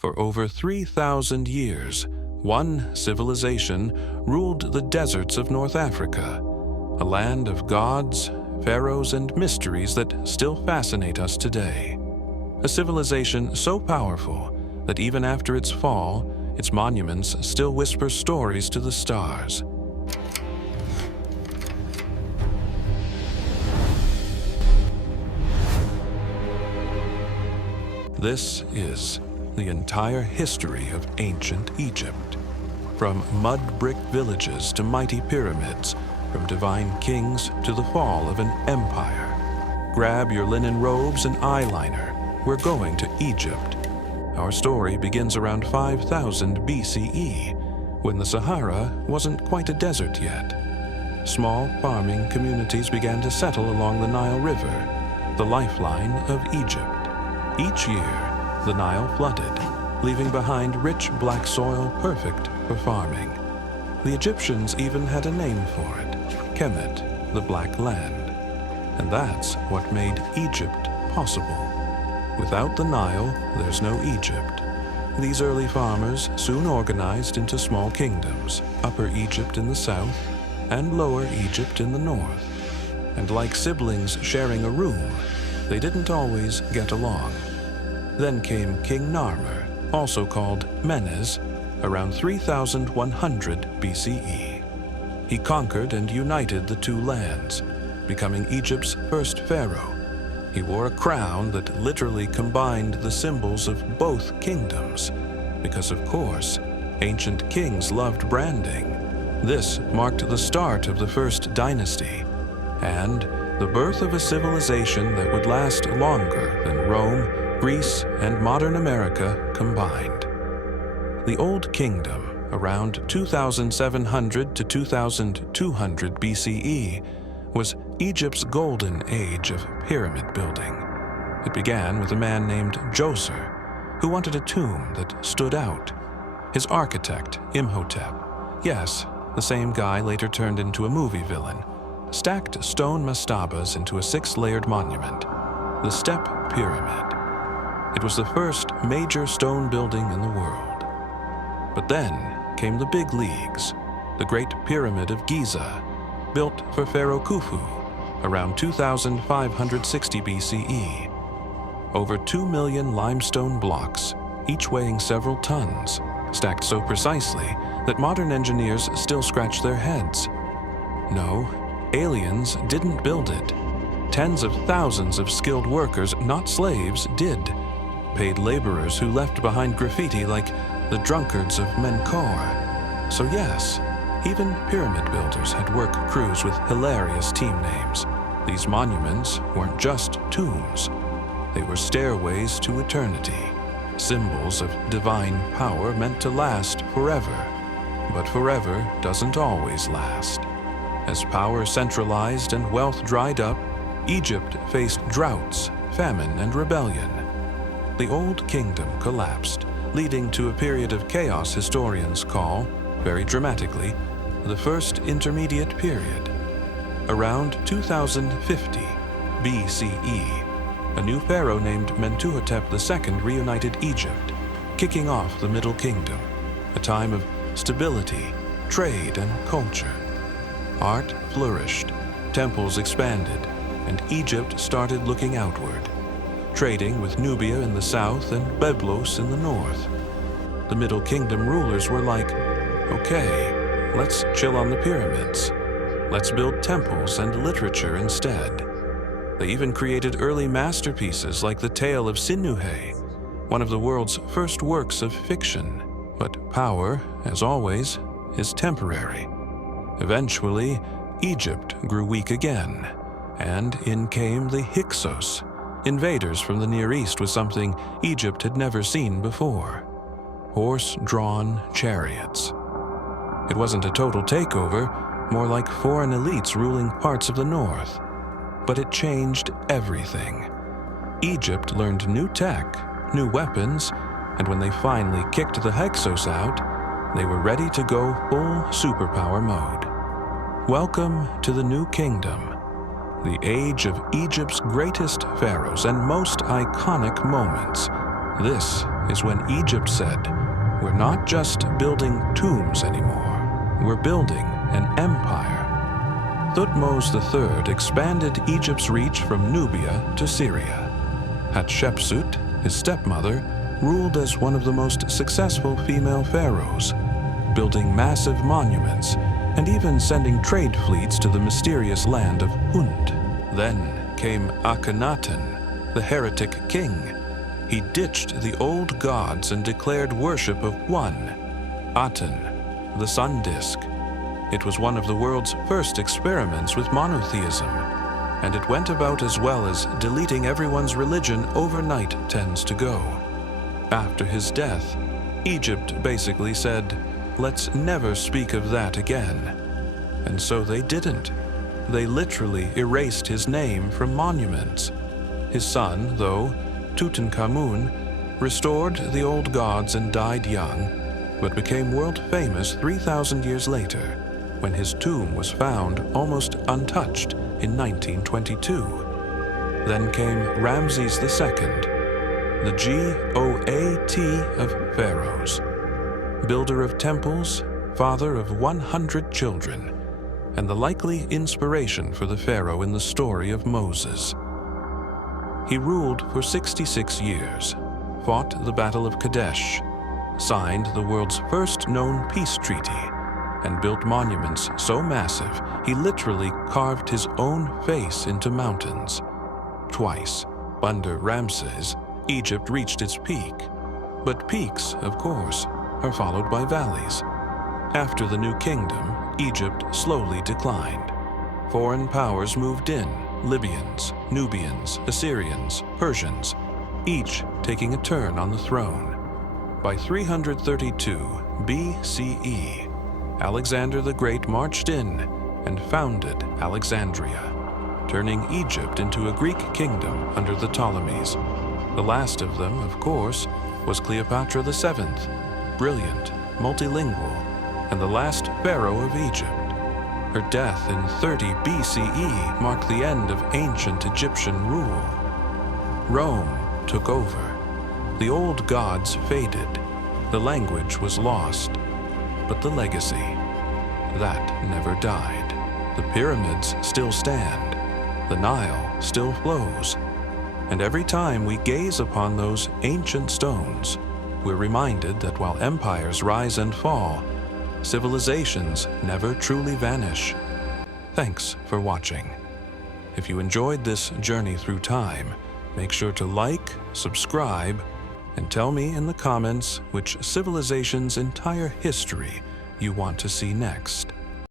For over 3,000 years, one civilization ruled the deserts of North Africa, a land of gods, pharaohs, and mysteries that still fascinate us today. A civilization so powerful that even after its fall, its monuments still whisper stories to the stars. This is the entire history of ancient Egypt. From mud brick villages to mighty pyramids, from divine kings to the fall of an empire. Grab your linen robes and eyeliner. We're going to Egypt. Our story begins around 5000 BCE, when the Sahara wasn't quite a desert yet. Small farming communities began to settle along the Nile River, the lifeline of Egypt. Each year, the Nile flooded, leaving behind rich black soil perfect for farming. The Egyptians even had a name for it, Kemet, the Black Land. And that's what made Egypt possible. Without the Nile, there's no Egypt. These early farmers soon organized into small kingdoms, Upper Egypt in the south and Lower Egypt in the north. And like siblings sharing a room, they didn't always get along. Then came King Narmer, also called Menes, around 3100 BCE. He conquered and united the two lands, becoming Egypt's first pharaoh. He wore a crown that literally combined the symbols of both kingdoms, because of course, ancient kings loved branding. This marked the start of the first dynasty, and the birth of a civilization that would last longer than Rome, Greece, and modern America combined. The Old Kingdom, around 2700 to 2200 BCE, was Egypt's golden age of pyramid building. It began with a man named Djoser, who wanted a tomb that stood out. His architect, Imhotep, yes, the same guy later turned into a movie villain, stacked stone mastabas into a 6-layered monument, the Step Pyramid. It was the first major stone building in the world. But then came the big leagues, the Great Pyramid of Giza, built for Pharaoh Khufu around 2560 BCE. Over 2 million limestone blocks, each weighing several tons, stacked so precisely that modern engineers still scratch their heads. No, aliens didn't build it. Tens of thousands of skilled workers, not slaves, did. Paid laborers who left behind graffiti like the drunkards of Menkaure. So yes, even pyramid builders had work crews with hilarious team names. These monuments weren't just tombs. They were stairways to eternity, symbols of divine power meant to last forever. But forever doesn't always last. As power centralized and wealth dried up, Egypt faced droughts, famine, and rebellion. The Old Kingdom collapsed, leading to a period of chaos historians call, very dramatically, the First Intermediate Period. Around 2050 BCE, a new pharaoh named Mentuhotep II reunited Egypt, kicking off the Middle Kingdom, a time of stability, trade, and culture. Art flourished, temples expanded, and Egypt started looking outward, trading with Nubia in the south and Byblos in the north. The Middle Kingdom rulers were like, okay, let's chill on the pyramids. Let's build temples and literature instead. They even created early masterpieces like the Tale of Sinuhe, one of the world's first works of fiction. But power, as always, is temporary. Eventually, Egypt grew weak again, and in came the Hyksos, invaders from the Near East with something Egypt had never seen before: horse-drawn chariots. It wasn't a total takeover, more like foreign elites ruling parts of the north. But it changed everything. Egypt learned new tech, new weapons, and when they finally kicked the Hyksos out, they were ready to go full superpower mode. Welcome to the New Kingdom, the age of Egypt's greatest pharaohs and most iconic moments. This is when Egypt said, "We're not just building tombs anymore, we're building an empire." Thutmose III expanded Egypt's reach from Nubia to Syria. Hatshepsut, his stepmother, ruled as one of the most successful female pharaohs, building massive monuments and even sending trade fleets to the mysterious land of Punt. Then came Akhenaten, the heretic king. He ditched the old gods and declared worship of one, Aten, the sun disk. It was one of the world's first experiments with monotheism, and it went about as well as deleting everyone's religion overnight tends to go. After his death, Egypt basically said, "Let's never speak of that again." And so they didn't. They literally erased his name from monuments. His son, though, Tutankhamun, restored the old gods and died young, but became world famous 3,000 years later, when his tomb was found almost untouched in 1922. Then came Ramses II, the GOAT of pharaohs, builder of temples, father of 100 children, and the likely inspiration for the pharaoh in the story of Moses. He ruled for 66 years, fought the Battle of Kadesh, signed the world's first known peace treaty, and built monuments so massive he literally carved his own face into mountains. Twice, under Ramses, Egypt reached its peak. But peaks, of course, are followed by valleys. After the New Kingdom, Egypt slowly declined. Foreign powers moved in: Libyans, Nubians, Assyrians, Persians, each taking a turn on the throne. By 332 BCE, Alexander the Great marched in and founded Alexandria, turning Egypt into a Greek kingdom under the Ptolemies. The last of them, of course, was Cleopatra VII, brilliant, multilingual, and the last pharaoh of Egypt. Her death in 30 BCE marked the end of ancient Egyptian rule. Rome took over. The old gods faded. The language was lost. But the legacy, that never died. The pyramids still stand. The Nile still flows. And every time we gaze upon those ancient stones, we're reminded that while empires rise and fall, civilizations never truly vanish. Thanks for watching. If you enjoyed this journey through time, make sure to like, subscribe, and tell me in the comments which civilization's entire history you want to see next.